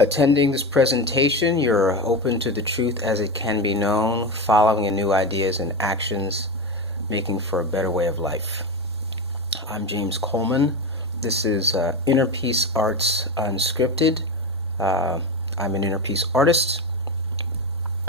Attending this presentation, you're open to the truth as it can be known, following in new ideas and actions, making for a better way of life. I'm James Coleman. This is Inner Peace Arts Unscripted. I'm an inner peace artist.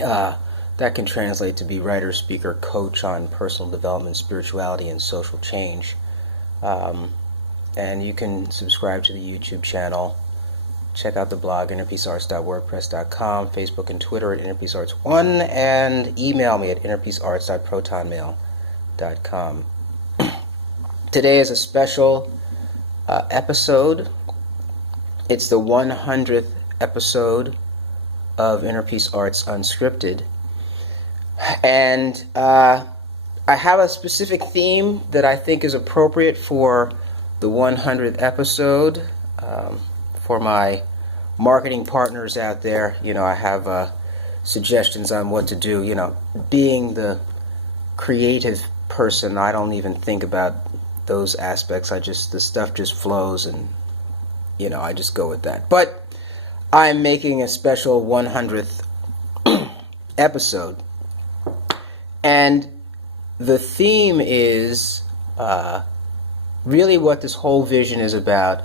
That can translate to be writer, speaker, coach on personal development, spirituality, and social change. And you can subscribe to the YouTube channel. Check out the blog, innerpeacearts.wordpress.com, Facebook and Twitter at innerpeacearts1, and email me at innerpeacearts.protonmail.com. Today is a special episode. It's the 100th episode of Inner Peace Arts Unscripted. And I have a specific theme that I think is appropriate for the 100th episode. For my marketing partners out there, I have suggestions on what to do. Being the creative person, I don't even think about those aspects. The stuff just flows, and I just go with that. But I'm making a special 100th episode, and the theme is really what this whole vision is about.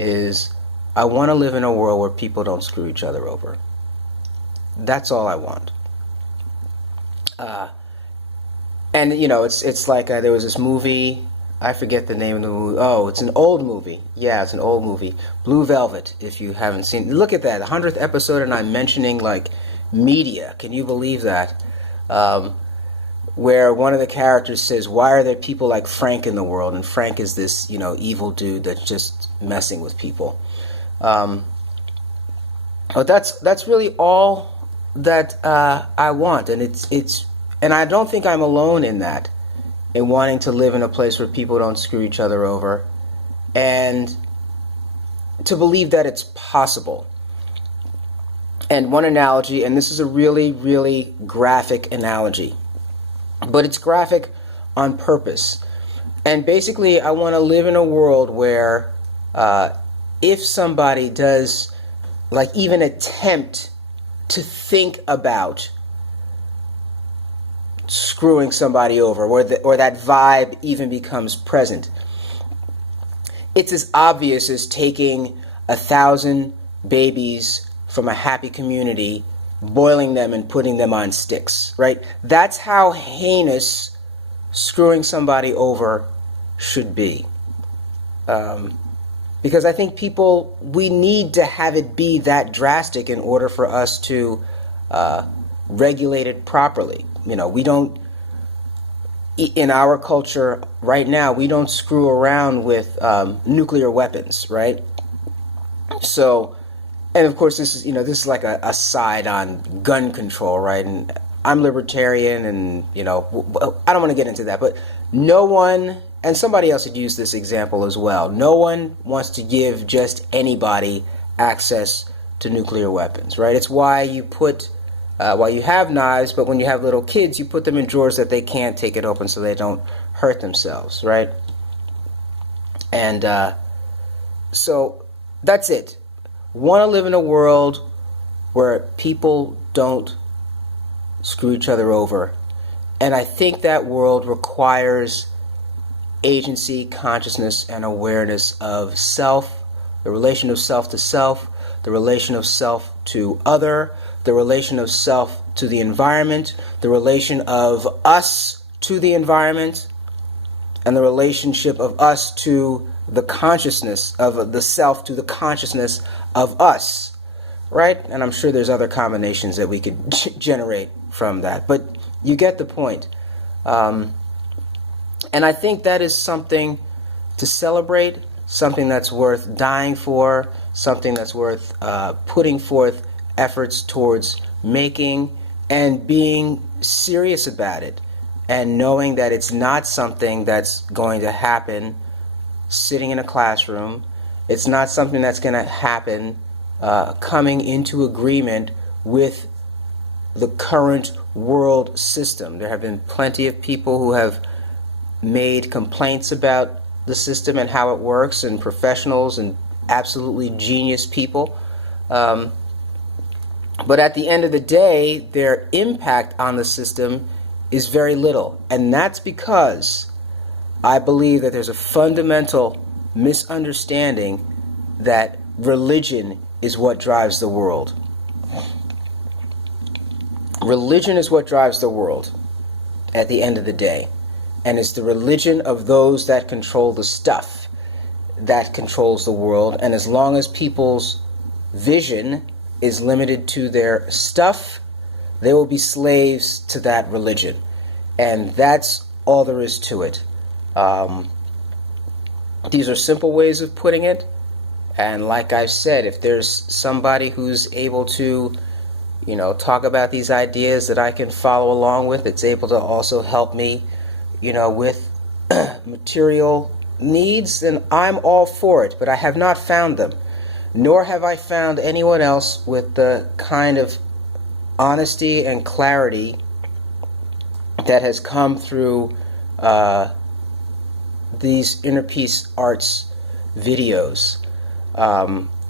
Is I want to live in a world where people don't screw each other over. That's all I want. And it's like there was this movie. I forget the name of the movie. Oh, it's an old movie. Yeah, it's an old movie. Blue Velvet. If you haven't seen, look at that. The 100th episode, and I'm mentioning media. Can you believe that? Where one of the characters says, "Why are there people like Frank in the world?" And Frank is this, evil dude that's just messing with people. But that's really all that I want, and and I don't think I'm alone in that, in wanting to live in a place where people don't screw each other over, and to believe that it's possible. And one analogy, and this is a really, really graphic analogy, but it's graphic on purpose. And basically, I want to live in a world where if somebody does even attempt to think about screwing somebody over, or that vibe even becomes present, it's as obvious as taking 1,000 babies from a happy community, boiling them and putting them on sticks, right? That's how heinous screwing somebody over should be. Because I think we need to have it be that drastic in order for us to regulate it properly. We don't, in our culture right now, we don't screw around with nuclear weapons, right? So, and of course, this is like a side on gun control, right? And I'm libertarian, and I don't want to get into that, but no one. And somebody else had used this example as well. No one wants to give just anybody access to nuclear weapons, right? It's why you have knives, but when you have little kids, you put them in drawers that they can't take it open so they don't hurt themselves, right? And so that's it. Want to live in a world where people don't screw each other over. And I think that world requires agency, consciousness, and awareness of self, the relation of self to self, the relation of self to other, the relation of self to the environment, the relation of us to the environment, and the relationship of us to the consciousness of the self to the consciousness of us, right? And I'm sure there's other combinations that we could generate from that, but you get the point. And I think that is something to celebrate, something that's worth dying for, something that's worth putting forth efforts towards making, and being serious about it, and knowing that it's not something that's going to happen sitting in a classroom. It's not something that's going to happen coming into agreement with the current world system. There have been plenty of people who have made complaints about the system and how it works, and professionals and absolutely genius people. But at the end of the day, their impact on the system is very little. And that's because I believe that there's a fundamental misunderstanding that religion is what drives the world. Religion is what drives the world at the end of the day. And it's the religion of those that control the stuff that controls the world. And as long as people's vision is limited to their stuff, they will be slaves to that religion. And that's all there is to it. These are simple ways of putting it. And like I've said, if there's somebody who's able to, talk about these ideas that I can follow along with, it's able to also help me, with material needs, then I'm all for it. But I have not found them. Nor have I found anyone else with the kind of honesty and clarity that has come through these Inner Peace Arts videos.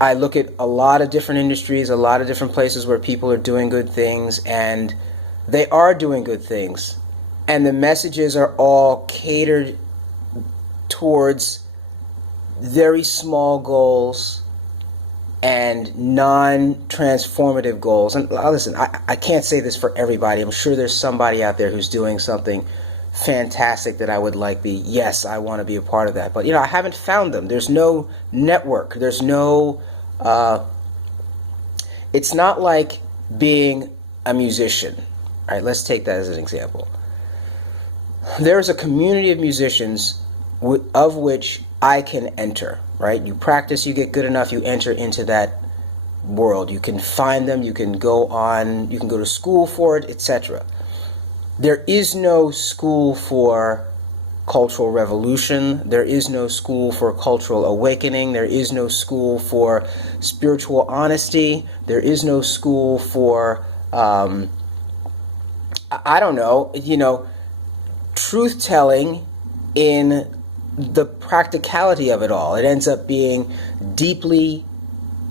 I look at a lot of different industries, a lot of different places where people are doing good things, and they are doing good things. And the messages are all catered towards very small goals and non-transformative goals. And listen, I can't say this for everybody. I'm sure there's somebody out there who's doing something fantastic that I would like yes, I want to be a part of that. But, I haven't found them. There's no network. There's no, it's not like being a musician. All right, let's take that as an example. There's a community of musicians of which I can enter, right? You practice, you get good enough, you enter into that world. You can find them, you can go to school for it, etc. There is no school for cultural revolution. There is no school for cultural awakening. There is no school for spiritual honesty. There is no school for, truth-telling in the practicality of it all. It ends up being deeply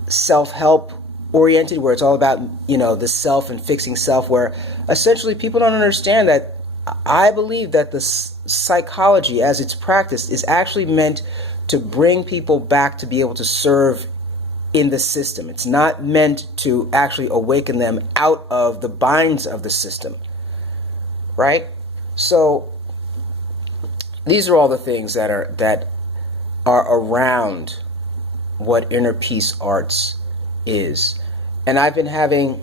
self-help oriented, where it's all about, the self and fixing self, where essentially people don't understand that I believe that the psychology as it's practiced is actually meant to bring people back to be able to serve in the system. It's not meant to actually awaken them out of the binds of the system, right? So these are all the things that are around what Inner Peace Arts is. And I've been having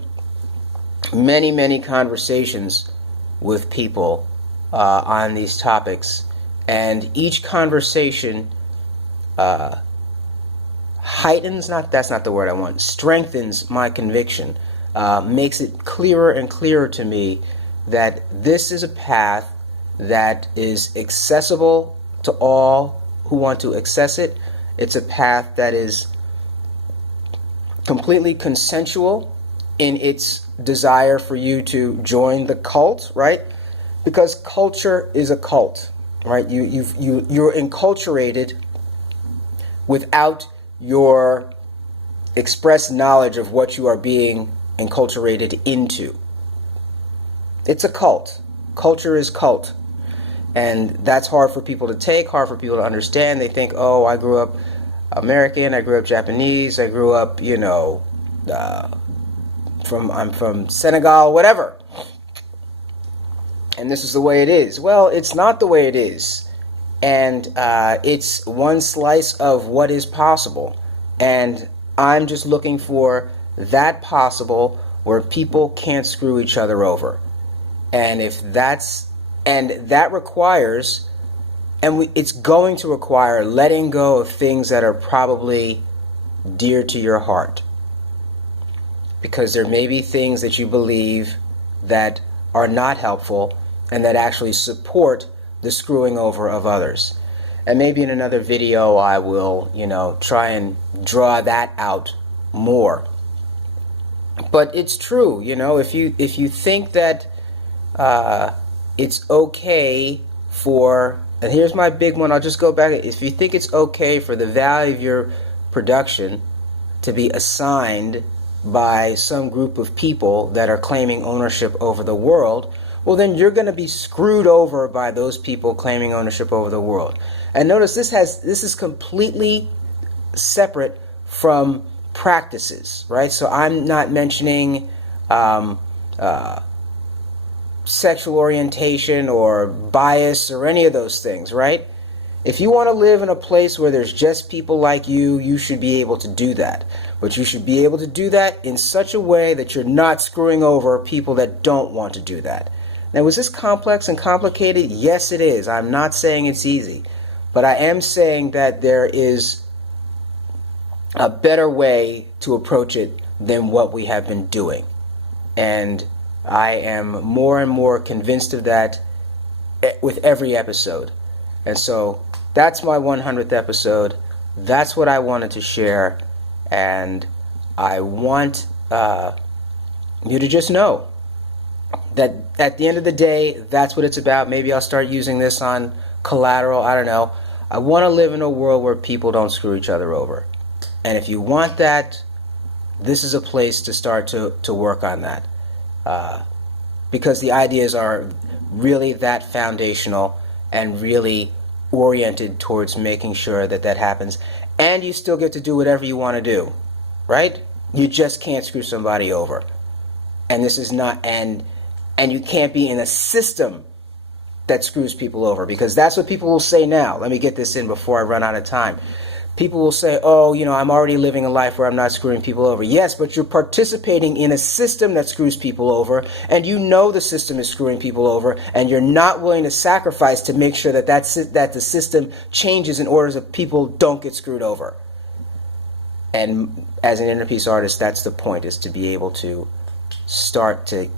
many, many conversations with people on these topics, and each conversation strengthens my conviction, makes it clearer and clearer to me that this is a path that is accessible to all who want to access it. It's a path that is completely consensual in its desire for you to join the cult, right? Because culture is a cult, right? You're enculturated without your express knowledge of what you are being enculturated into. It's a cult. Culture is cult. And that's hard for people to take, hard for people to understand. They think, oh, I grew up American, I grew up Japanese, I grew up, I'm from Senegal, whatever. And this is the way it is. Well, it's not the way it is. And it's one slice of what is possible. And I'm just looking for that possible where people can't screw each other over. And that requires, it's going to require letting go of things that are probably dear to your heart. Because there may be things that you believe that are not helpful and that actually support the screwing over of others. And maybe in another video I will, try and draw that out more. But it's true, if you think that it's okay for, and here's my big one, I'll just go back, if you think it's okay for the value of your production to be assigned by some group of people that are claiming ownership over the world, well, then you're going to be screwed over by those people claiming ownership over the world. And notice this is completely separate from practices, right? So I'm not mentioning sexual orientation or bias or any of those things, right? If you want to live in a place where there's just people like you should be able to do that. But you should be able to do that in such a way that you're not screwing over people that don't want to do that. Now, was this complex and complicated? Yes, it is. I'm not saying it's easy. But I am saying that there is a better way to approach it than what we have been doing. And I am more and more convinced of that with every episode. And so that's my 100th episode. That's what I wanted to share. And I want you to just know that at the end of the day, that's what it's about. Maybe I'll start using this on collateral. I don't know. I want to live in a world where people don't screw each other over. And if you want that, this is a place to start to work on that. Because the ideas are really that foundational and really oriented towards making sure that that happens. And you still get to do whatever you want to do, right? You just can't screw somebody over. And this is not, and you can't be in a system that screws people over, because that's what people will say now. Let me get this in before I run out of time. People will say, oh, I'm already living a life where I'm not screwing people over. Yes, but you're participating in a system that screws people over, and you know the system is screwing people over, and you're not willing to sacrifice to make sure that the system changes in order that people don't get screwed over. And as an inner peace artist, that's the point, is to be able to start to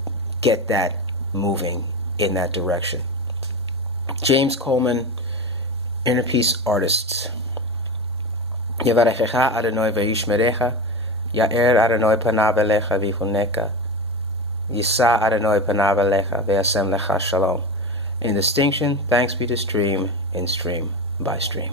get that moving in that direction. James Coleman, Inner Peace Artist. יברכך אדוני וישמרך, יאר אדוני פניו אליך ויחונך, יישא אדוני פניו אליך וישם לך shalom. In distinction, thanks be to stream, in stream by stream.